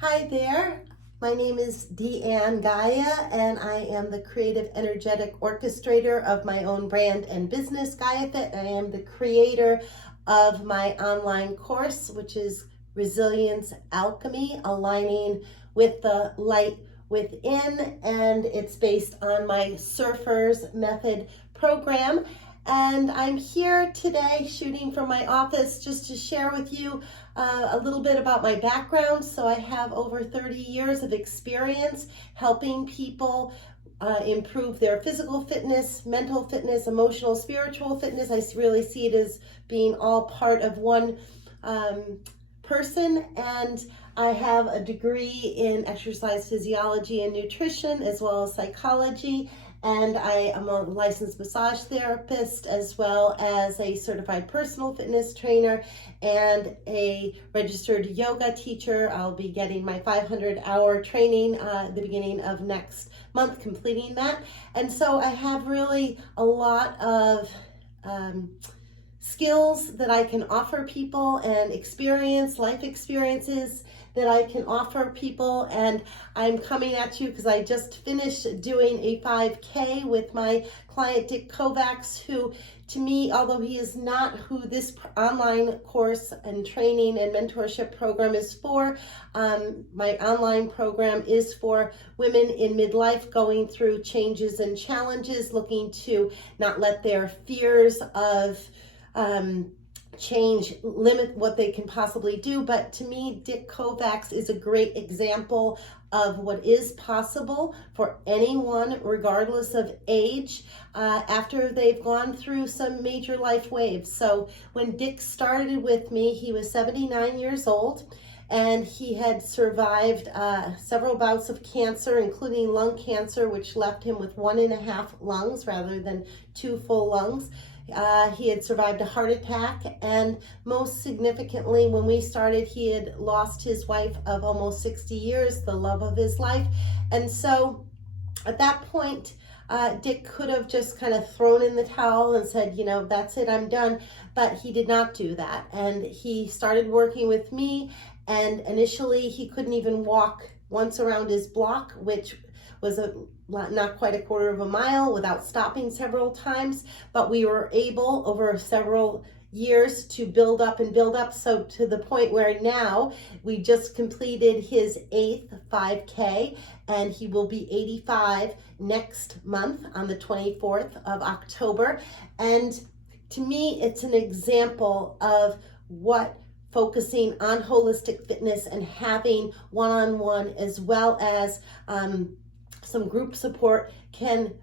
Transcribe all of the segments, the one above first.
Hi there, my name is Deanne Gaia and I am the creative energetic orchestrator of my own brand and business, Gaia Fit. I am the creator of my online course, which is Resilience Alchemy, aligning with the light within, and it's based on my Surfers Method program. And I'm here today shooting from my office just to share with you a little bit about my background. So I have over 30 years of experience helping people improve their physical fitness, mental fitness, emotional, spiritual fitness. I really see it as being all part of one person. And I have a degree in exercise physiology and nutrition, as well as psychology. And I am a licensed massage therapist, as well as a certified personal fitness trainer and a registered yoga teacher. I'll be getting my 500-hour training at the beginning of next month, completing that. And so I have really a lot of skills that I can offer people and life experiences that I can offer people. And I'm coming at you because I just finished doing a 5K with my client Dick Kovacs, who to me, although he is not who this online course and training and mentorship program is for, my online program is for women in midlife going through changes and challenges, looking to not let their fears of change limit what they can possibly do. But to me, Dick Kovacs is a great example of what is possible for anyone, regardless of age, after they've gone through some major life waves. So when Dick started with me, he was 79 years old. And he had survived several bouts of cancer, including lung cancer, which left him with 1.5 lungs rather than 2 full lungs. He had survived a heart attack, and most significantly, when we started, he had lost his wife of almost 60 years, the love of his life. And so at that point, Dick could have just kind of thrown in the towel and said, that's it, I'm done. But he did not do that. And he started working with me, and initially he couldn't even walk once around his block, which was not quite a quarter of a mile, without stopping several times. But we were able over several years to build up, so to the point where now we just completed his 8th 5K, and he will be 85 next month on the 24th of October. And to me, it's an example of what focusing on holistic fitness and having one-on-one as well as some group support can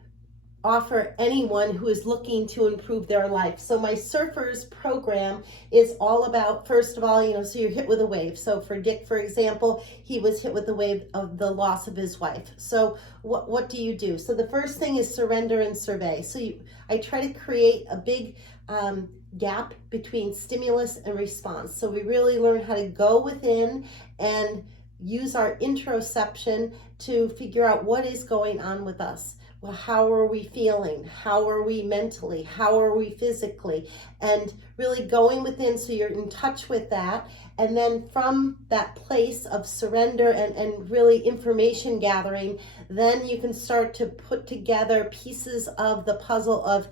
offer anyone who is looking to improve their life. So my Surfers program is all about, first of all, so you're hit with a wave. So for Dick, for example, he was hit with the wave of the loss of his wife. So what do you do? So the first thing is surrender and survey. So I try to create a big gap between stimulus and response. So we really learn how to go within and use our introspection to figure out what is going on with us. Well, how are we feeling? How are we mentally? How are we physically? And really going within so you're in touch with that. And then from that place of surrender and really information gathering, then you can start to put together pieces of the puzzle of,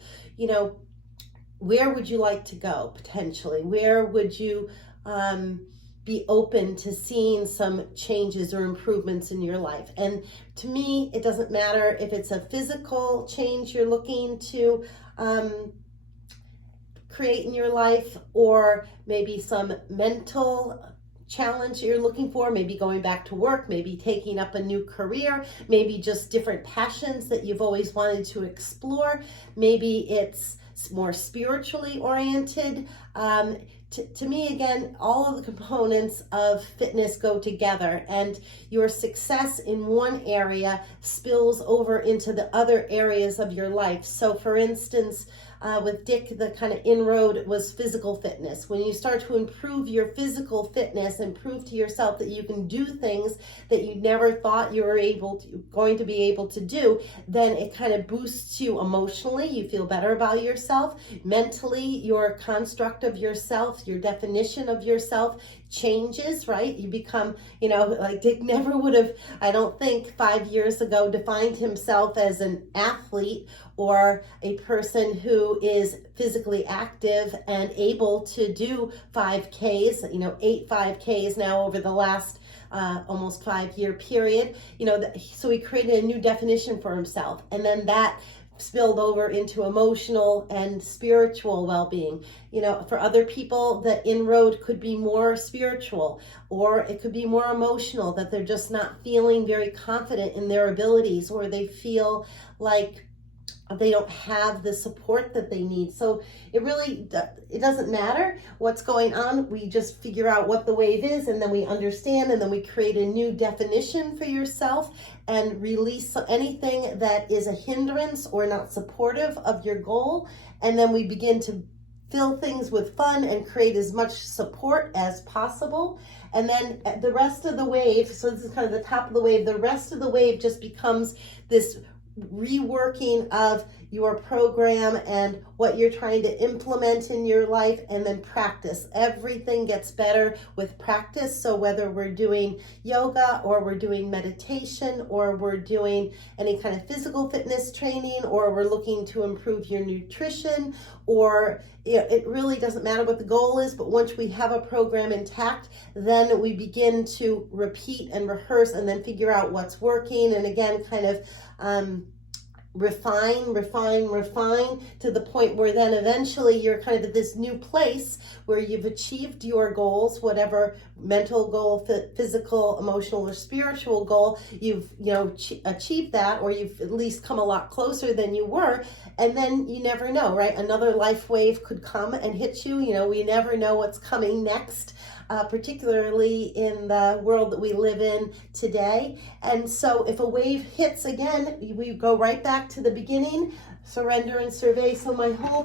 where would you like to go potentially? Where would you be open to seeing some changes or improvements in your life? And to me, it doesn't matter if it's a physical change you're looking to create in your life, or maybe some mental challenge you're looking for, maybe going back to work, maybe taking up a new career, maybe just different passions that you've always wanted to explore. Maybe it's more spiritually oriented. To me, again, all of the components of fitness go together, and your success in one area spills over into the other areas of your life. So for instance, with Dick, the kind of inroad was physical fitness. When you start to improve your physical fitness and prove to yourself that you can do things that you never thought you were going to be able to do, then it kind of boosts you emotionally. You feel better about yourself. Mentally, your construct of yourself, your definition of yourself changes, right? You become, like Dick never would have, I don't think 5 years ago, defined himself as an athlete or a person who is physically active and able to do 5Ks, 8 5Ks now over the last almost 5 year period, so he created a new definition for himself. And then that spilled over into emotional and spiritual well-being. For other people, the inroad could be more spiritual, or it could be more emotional, that they're just not feeling very confident in their abilities, or they feel like they don't have the support that they need. So it doesn't matter what's going on. We just figure out what the wave is, and then we understand, and then we create a new definition for yourself and release anything that is a hindrance or not supportive of your goal. And then we begin to fill things with fun and create as much support as possible. And then the rest of the wave, so this is kind of the top of the wave, the rest of the wave just becomes this reworking of your program and what you're trying to implement in your life, and then practice. Everything gets better with practice. So whether we're doing yoga, or we're doing meditation, or we're doing any kind of physical fitness training, or we're looking to improve your nutrition, or it really doesn't matter what the goal is, but once we have a program intact, then we begin to repeat and rehearse and then figure out what's working, and again kind of refine to the point where then eventually you're kind of at this new place where you've achieved your goals, whatever mental goal, physical, emotional, or spiritual goal, you've achieved that, or you've at least come a lot closer than you were. And then you never know, right? Another life wave could come and hit you. We never know what's coming next. Particularly in the world that we live in today. And so if a wave hits again, we go right back to the beginning, surrender and survey. So my whole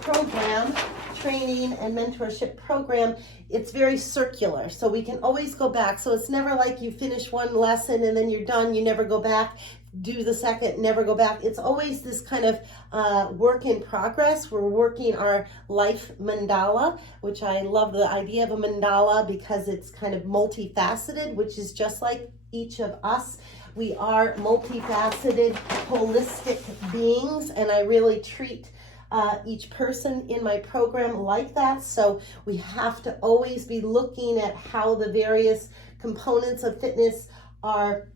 program, training and mentorship program, it's very circular. So we can always go back. So it's never like you finish one lesson and then you're done. You never go back, do the second, never go back. It's always this kind of work in progress. We're working our life mandala, which I love the idea of a mandala because it's kind of multifaceted, which is just like each of us. We are multifaceted, holistic beings, and I really treat each person in my program like that. So we have to always be looking at how the various components of fitness are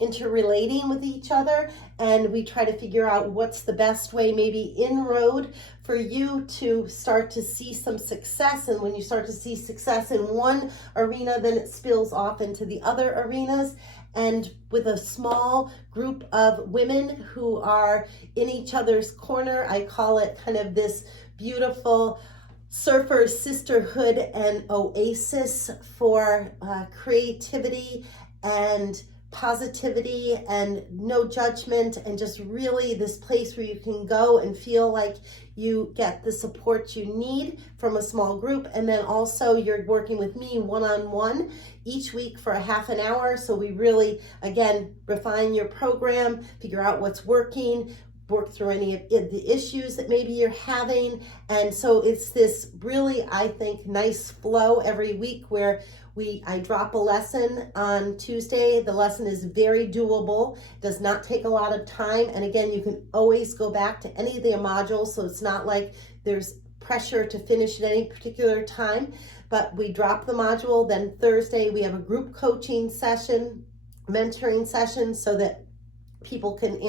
interrelating with each other, and we try to figure out what's the best way, maybe inroad, for you to start to see some success. And when you start to see success in one arena, then it spills off into the other arenas. And with a small group of women who are in each other's corner, I call it kind of this beautiful surfer sisterhood and oasis for creativity and positivity and no judgment, and just really this place where you can go and feel like you get the support you need from a small group. And then also you're working with me one-on-one each week for a half an hour. So we really, again, refine your program, figure out what's working, work through any of the issues that maybe you're having. And so it's this really, I think, nice flow every week where I drop a lesson on Tuesday. The lesson is very doable, does not take a lot of time. And again, you can always go back to any of the modules. So it's not like there's pressure to finish at any particular time, but we drop the module. Then Thursday, we have a group coaching session, mentoring session, so that people can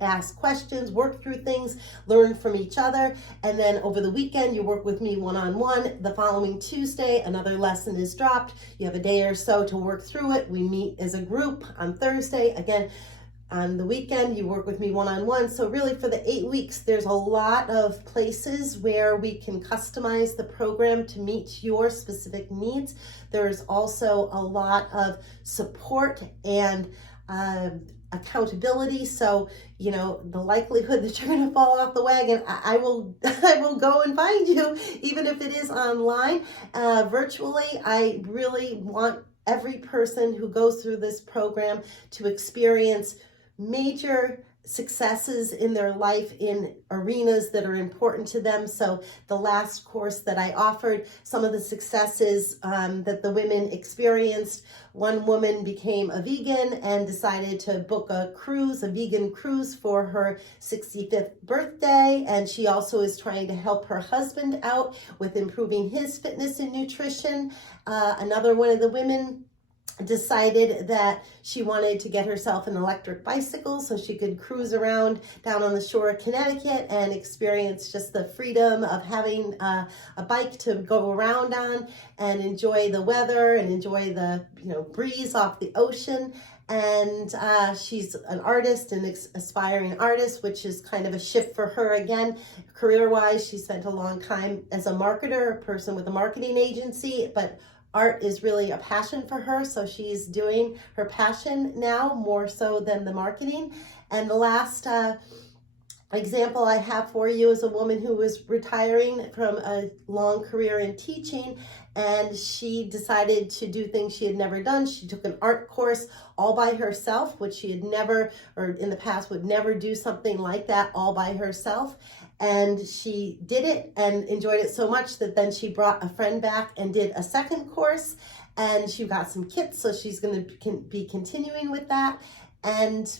ask questions, work through things, learn from each other. And then over the weekend, you work with me one-on-one. The following Tuesday, another lesson is dropped. You have a day or so to work through it. We meet as a group on Thursday. Again, on the weekend, you work with me one-on-one. So really for the 8 weeks, there's a lot of places where we can customize the program to meet your specific needs. There's also a lot of support and accountability. So, the likelihood that you're going to fall off the wagon, I will go and find you, even if it is online, virtually. I really want every person who goes through this program to experience major successes in their life in arenas that are important to them. So the last course that I offered, some of the successes that the women experienced, one woman became a vegan and decided to book a cruise, a vegan cruise for her 65th birthday. And she also is trying to help her husband out with improving his fitness and nutrition. Another one of the women decided that she wanted to get herself an electric bicycle so she could cruise around down on the shore of Connecticut and experience just the freedom of having a bike to go around on and enjoy the weather and enjoy the breeze off the ocean. And she's an artist, an aspiring artist, which is kind of a shift for her again. Career-wise, she spent a long time as a marketer, a person with a marketing agency, but art is really a passion for her, so she's doing her passion now more so than the marketing. And the last example I have for you is a woman who was retiring from a long career in teaching, and she decided to do things she had never done. She took an art course all by herself, which she had never, or in the past would never do something like that all by herself. And she did it and enjoyed it so much that then she brought a friend back and did a second course, and she got some kits, so she's going to be continuing with that. And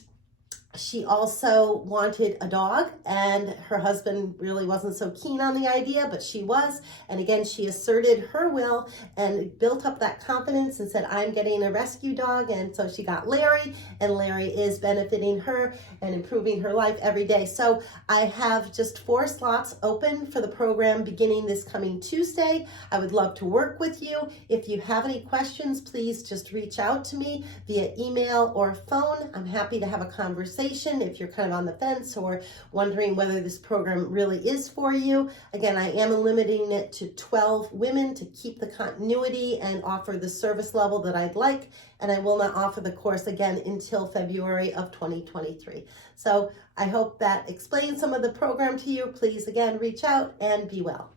she also wanted a dog, and her husband really wasn't so keen on the idea, but she was. And again, she asserted her will and built up that confidence and said, I'm getting a rescue dog. And so she got Larry, and Larry is benefiting her and improving her life every day. So I have just 4 slots open for the program beginning this coming Tuesday. I would love to work with you. If you have any questions, please just reach out to me via email or phone. I'm happy to have a conversation if you're kind of on the fence or wondering whether this program really is for you. Again, I am limiting it to 12 women to keep the continuity and offer the service level that I'd like, and I will not offer the course again until February of 2023. So I hope that explains some of the program to you. Please, again, reach out and be well.